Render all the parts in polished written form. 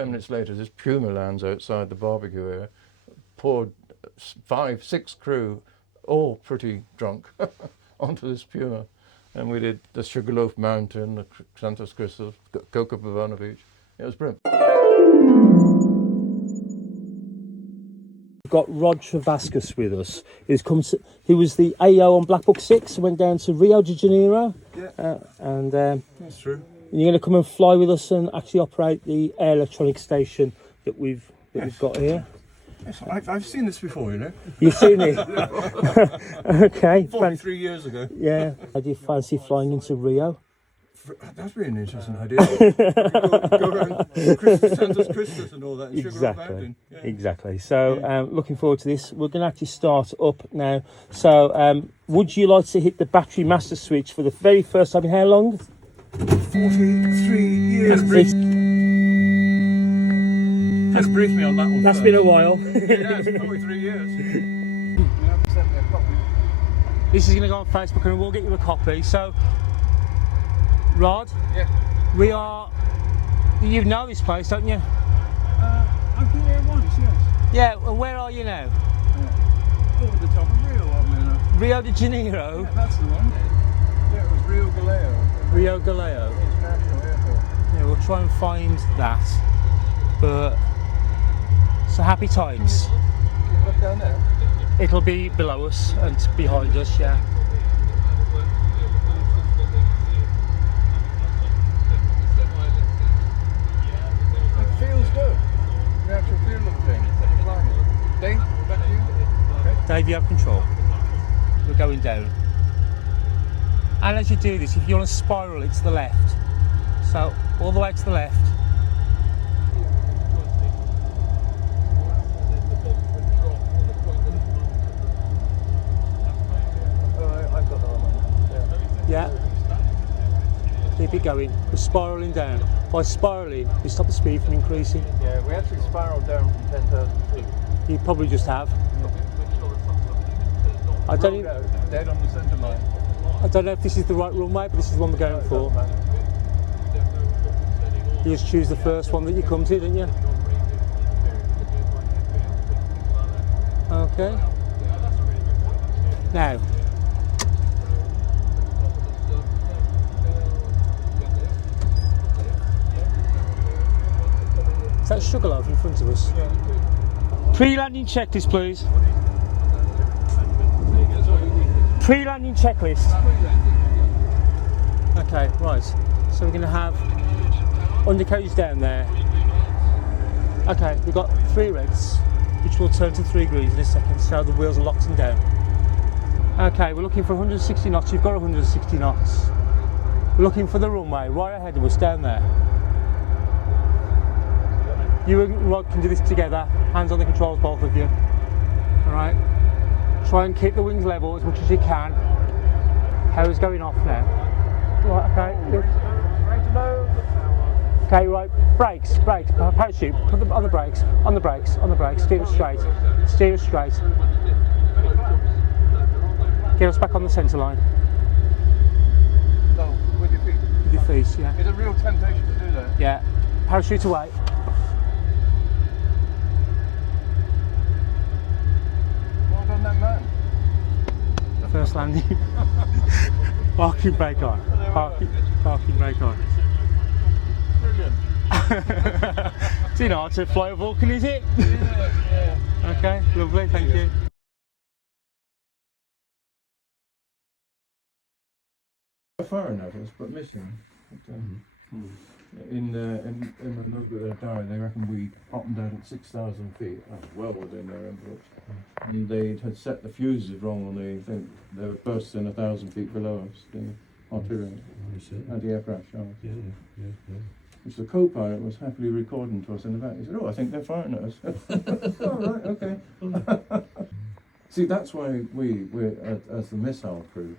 10 minutes later, this puma lands outside the barbecue area. Poured 5, 6 crew, all pretty drunk, onto this puma. And we did the Sugarloaf Mountain, the Santos Crystal, Copacabana Beach. It was brilliant. We've got Rod Trevaskus with us. He was the AO on Black Book 6, went down to Rio de Janeiro. Yeah. That's true. You're going to come and fly with us and actually operate the air electronic station that we've got here. Yes, I've seen this before, you know. You've seen it? Okay. 43 years ago. Yeah. How do you fancy flying into Rio? That's really an interesting idea. go around Santos Christus and all that. And exactly. Yeah. Exactly. So looking forward to this. We're going to actually start up now. So would you like to hit the battery master switch for the very first time in how long? 43 years. Just brief me on that one. That's first. been a while. Yeah, it's 43 years. This is going to go on Facebook and we'll get you a copy. So, Rod, Yeah. you know this place, don't you? I've been here once, yes. Yeah, and where are you now? Over the top of Rio, I mean. Rio de Janeiro? Yeah, that's the one. Yeah, it was Rio Galeo. Rio Galeo. International Airport. Yeah, we'll try and find that. But, so happy times. Can you look down there? It'll be below us and behind us, yeah. It feels good. The actual feel of the thing. Dave, back to you. Okay. Dave, you have control. We're going down. And as you do this, if you want to spiral it to the left, so all the way to the left. I've got that one. Yeah. Keep it going. We're spiralling down. By spiralling, we stop the speed from increasing. Yeah, we actually spiraled down from 10,000 feet. You probably just have. I don't Dead on the centre line. know if this is the right runway, but this is the one we're going for. You just choose the first one that you come to, don't you? Okay. Now. Is that Sugarloaf in front of us? Yeah. Pre-landing checklist, please. Pre-landing checklist. Okay, right. So we're going to have undercarriage down there. Okay, we've got 3 reds, which will turn to 3 greens in a second, so the wheels are locked and down. Okay, we're looking for 160 knots. You've got 160 knots. We're looking for the runway right ahead of us down there. You and Rod can do this together, hands on the controls, both of you. Alright? Try and keep the wings level as much as you can. Power's going off now. Right, okay. Okay, right. Brakes. Parachute. Put them on the brakes. On the brakes. Steer it straight. Get us back on the centre line. So, with your feet. With your feet, yeah. It's a real temptation to do that. Yeah. Parachute away. Well done, that man. First landing. Parking brake on. Parking brake on. Brilliant. Do you know how to fly a Vulcan, is it? Yeah. Okay, lovely, thank you. Foreign others, but missing. In my notebook diary, they reckon we bottomed out at 6,000 feet. That's well within their envelopes. And they had set the fuses wrong on the thing. They were bursting 1,000 feet below us, the artillery, at the aircraft shaft. Yeah. Which the co-pilot was happily recording to us in the back. He said, "Oh, I think they're firing at us." Oh, right, okay. See, that's why we're as the missile crew.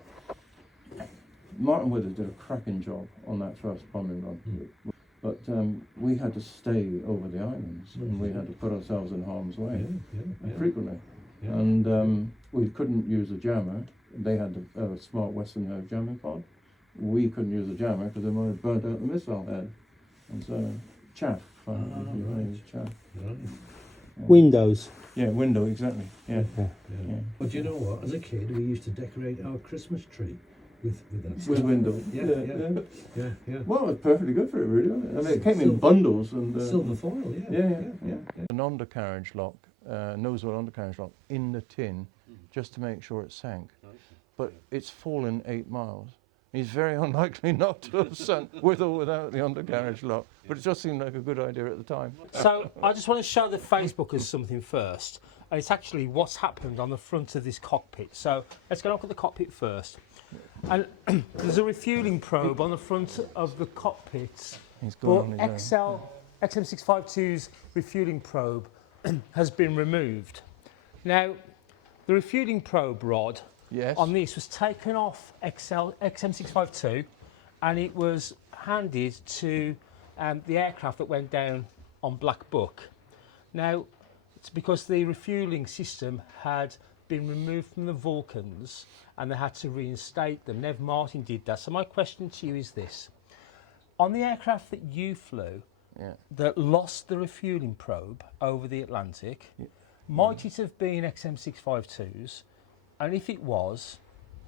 Martin Withers did a cracking job on that first bombing run, but we had to stay over the islands, and we had to put ourselves in harm's way frequently, and we couldn't use a jammer. They had a smart Westinghouse jamming pod. We couldn't use a jammer because they might have burnt out the missile head, and so chaff front of your raised shaft. Right. Windows. Yeah, window, exactly. Yeah. Yeah. Yeah. But do you know what? As a kid, we used to decorate our Christmas tree with that With stuff. window. Yeah. Well, it's perfectly good for it, really. Wasn't it? I mean, it came in Silver- bundles and. Silver foil, Yeah. An undercarriage lock, nosewell undercarriage lock in the tin, just to make sure it sank. But it's fallen 8 miles. He's very unlikely not to have sunk with or without the undercarriage lock, but it just seemed like a good idea at the time. So I just want to show the Facebookers something first, and it's actually what's happened on the front of this cockpit. So let's go look at the cockpit first. And there's a refuelling probe on the front of the cockpit. He's But gone on his own. XM652's refuelling probe has been removed. Now, the refuelling probe rod Yes. on this was taken off XM652 and it was handed to the aircraft that went down on Black Buck. Now, it's because the refuelling system had been removed from the Vulcans and they had to reinstate them. Nev Martin did that. So my question to you is this. On the aircraft that you flew that lost the refuelling probe over the Atlantic, might it have been XM652s? And if it was,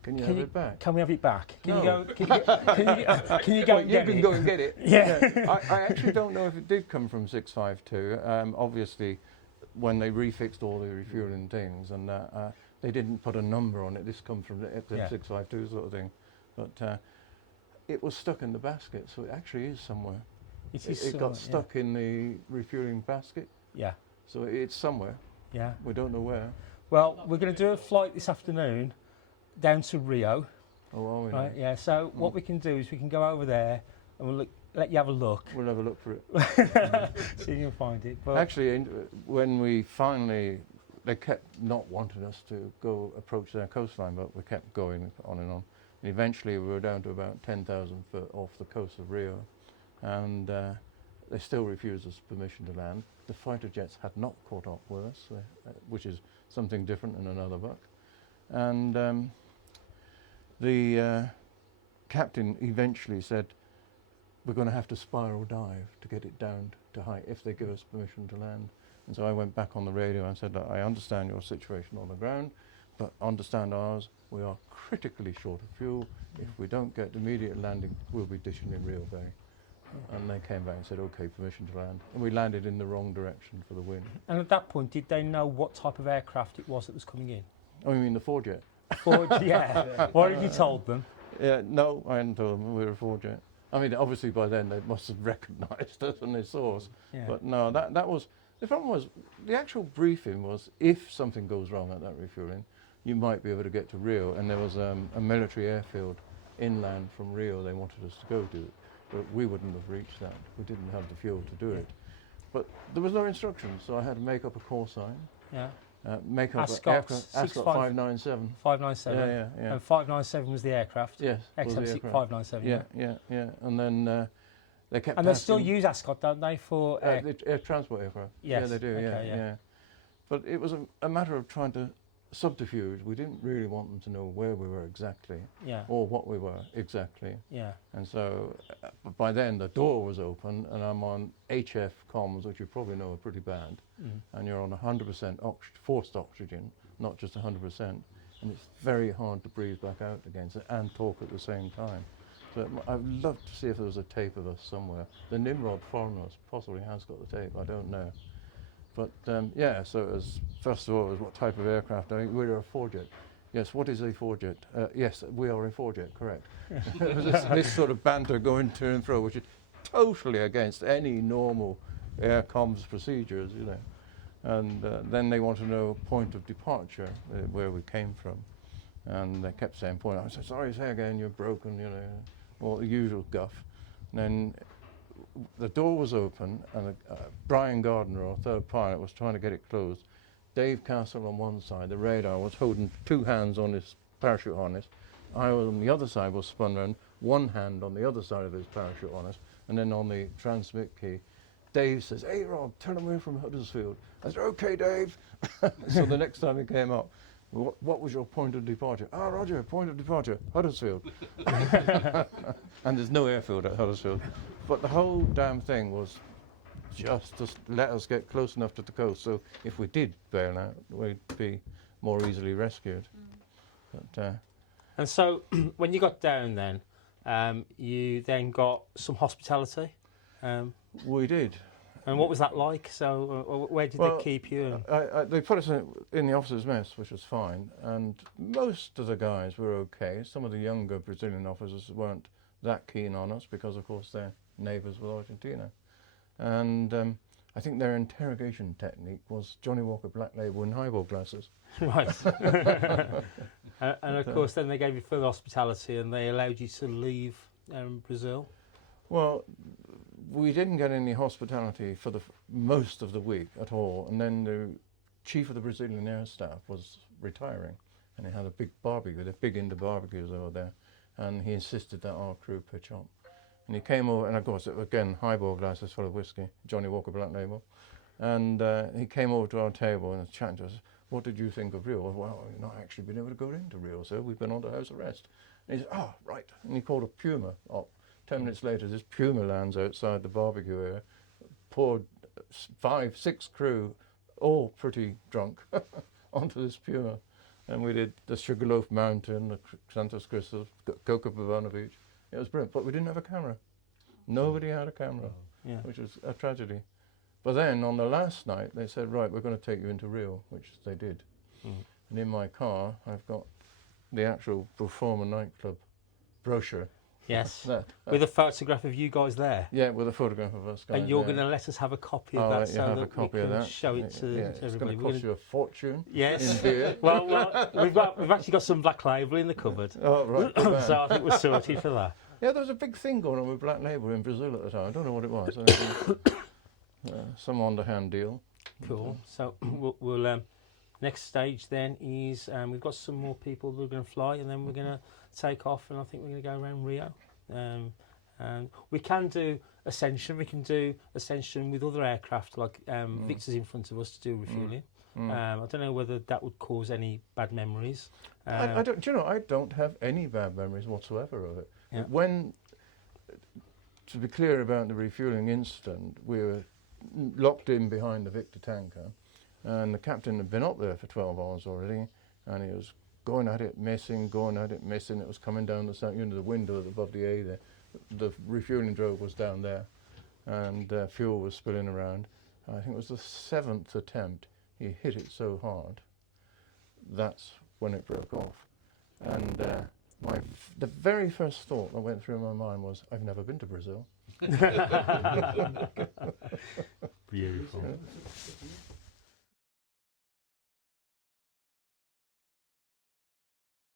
Can you have it back? Can we have it back? Can No. you go? Can you go? Well, and you get can it? go and get it. Yeah. I actually don't know if it did come from 652. Obviously, when they refixed all the refueling things, and they didn't put a number on it. This comes from the XM652 sort of thing, but it was stuck in the basket, so it actually is somewhere. It got stuck in the refueling basket. Yeah. So it's somewhere. Yeah. We don't know where. Well, we're going to do a flight this afternoon down to Rio. Oh, are we? Right. Yeah. So what we can do is we can go over there and we'll let you have a look. We'll have a look for it. See if you can find it. But Actually, when we finally, they kept not wanting us to go approach their coastline, but we kept going on and on. And eventually, we were down to about 10,000 foot off the coast of Rio, and they still refused us permission to land. The fighter jets had not caught up with us, which is something different in another buck. And the captain eventually said, we're going to have to spiral dive to get it down to height if they give us permission to land. And so I went back on the radio and said, I understand your situation on the ground, but understand ours. We are critically short of fuel. If we don't get immediate landing, we'll be dishing in Rio Bay. And they came back and said, OK, permission to land. And we landed in the wrong direction for the wind. And at that point, did they know what type of aircraft it was that was coming in? Oh, you mean the Ford-jet? Yeah. What had you told them? No, I hadn't told them we were a Ford-jet. I mean, obviously by then they must have recognised us when they saw us. Yeah. But no, that was, the problem was, the actual briefing was, if something goes wrong at that refuelling, you might be able to get to Rio. And there was a military airfield inland from Rio they wanted us to go to. But we wouldn't have reached that. We didn't have the fuel to do it. But there was no instructions, so I had to make up a call sign. Yeah. Make up Ascot, an Ascot 597. 597. Yeah. And 597 was the aircraft. Yes. was the XM6 aircraft. 597. Yeah. And then they kept. And they still passing- use Ascot, don't they, for the air transport aircraft. Yes, Yeah, they do. okay, Yeah. yeah. But it was a matter of trying to subterfuge. We didn't really want them to know where we were exactly, Yeah. or what we were exactly. Yeah. And so by then the door was open, and I'm on HF comms, which you probably know are pretty bad. And you're on 100% forced oxygen, not just 100%. And it's very hard to breathe back out against it and talk at the same time. So I'd love to see if there was a tape of us somewhere. The Nimrod foreigner possibly has got the tape, I don't know. But so it was, first of all, it was what type of aircraft. I mean, we were a Ford-jet. Yes, what is a Ford-jet? Yes, we are a Ford-jet, correct. It was this sort of banter going to and fro, which is totally against any normal air comms procedures, you know. And then they want to know point of departure, where we came from. And they kept saying point. I said, sorry, say again, you're broken, you know, all the usual guff. And then the door was open, and Brian Gardner, our third pilot, was trying to get it closed. Dave Castle on one side, the radar, was holding two hands on his parachute harness. I was on the other side, was spun around, one hand on the other side of his parachute harness, and then on the transmit key, Dave says, hey Rob, turn away from Huddersfield. I said, okay Dave. So the next time he came up, what was your point of departure? Ah, Roger, point of departure, Huddersfield. And there's no airfield at Huddersfield. But the whole damn thing was just to let us get close enough to the coast, so if we did bail out, we'd be more easily rescued. But, And so, when you got down then, you then got some hospitality. we did. And what was that like? So, where did they keep you? They put us in the officers' mess, which was fine, and most of the guys were okay. Some of the younger Brazilian officers weren't that keen on us because, of course, they're neighbours with Argentina. And I think their interrogation technique was Johnny Walker Black Label and highball glasses. Right. And of course, then they gave you full hospitality and they allowed you to leave Brazil. Well, we didn't get any hospitality for the most of the week at all, and then the chief of the Brazilian air staff was retiring, and he had a big barbecue. They're big into barbecues over there, and he insisted that our crew pitch up. And he came over, and of course, again, highball glasses full of whiskey, Johnny Walker Black Label, and he came over to our table and was chatting to us. What did you think of Rio? Well, we've not actually been able to go into Rio, sir. We've been under house arrest. And he said, oh, right. And he called a Puma up. 10 minutes later, this Puma lands outside the barbecue area. Poured 5, 6 crew, all pretty drunk, onto this Puma. And we did the Sugarloaf Mountain, the Santos Cristos, Copacabana Beach. It was brilliant, but we didn't have a camera. Nobody had a camera, which was a tragedy. But then on the last night, they said, right, we're going to take you into Rio, which they did. And in my car, I've got the actual Performer nightclub brochure. Yes, with a photograph of you guys there. Yeah, with a photograph of us guys. And you're going to let us have a copy of that, so that we can show it to everybody. It's going to cost you a fortune. Yes. In beer. well, we've actually got some Black Label in the cupboard. Oh right. So I think we're sorted for that. Yeah, there was a big thing going on with Black Label in Brazil at the time. I don't know what it was. Some underhand deal. Cool. So we'll next stage then is we've got some more people that are going to fly, and then we're going to take off, and I think we're going to go around Rio. And we can do ascension. We can do ascension with other aircraft, like Victor's in front of us to do refueling. I don't know whether that would cause any bad memories. I don't. Do you know? I don't have any bad memories whatsoever of it. Yeah. When, to be clear about the refueling incident, we were locked in behind the Victor tanker, and the captain had been up there for 12 hours already, and he was going at it, missing, going at it, missing. It was coming down the south, the window above the A there. The refueling drogue was down there, and fuel was spilling around. I think it was the 7th attempt. He hit it so hard, that's when it broke off. And the very first thought that went through my mind was, I've never been to Brazil. Beautiful.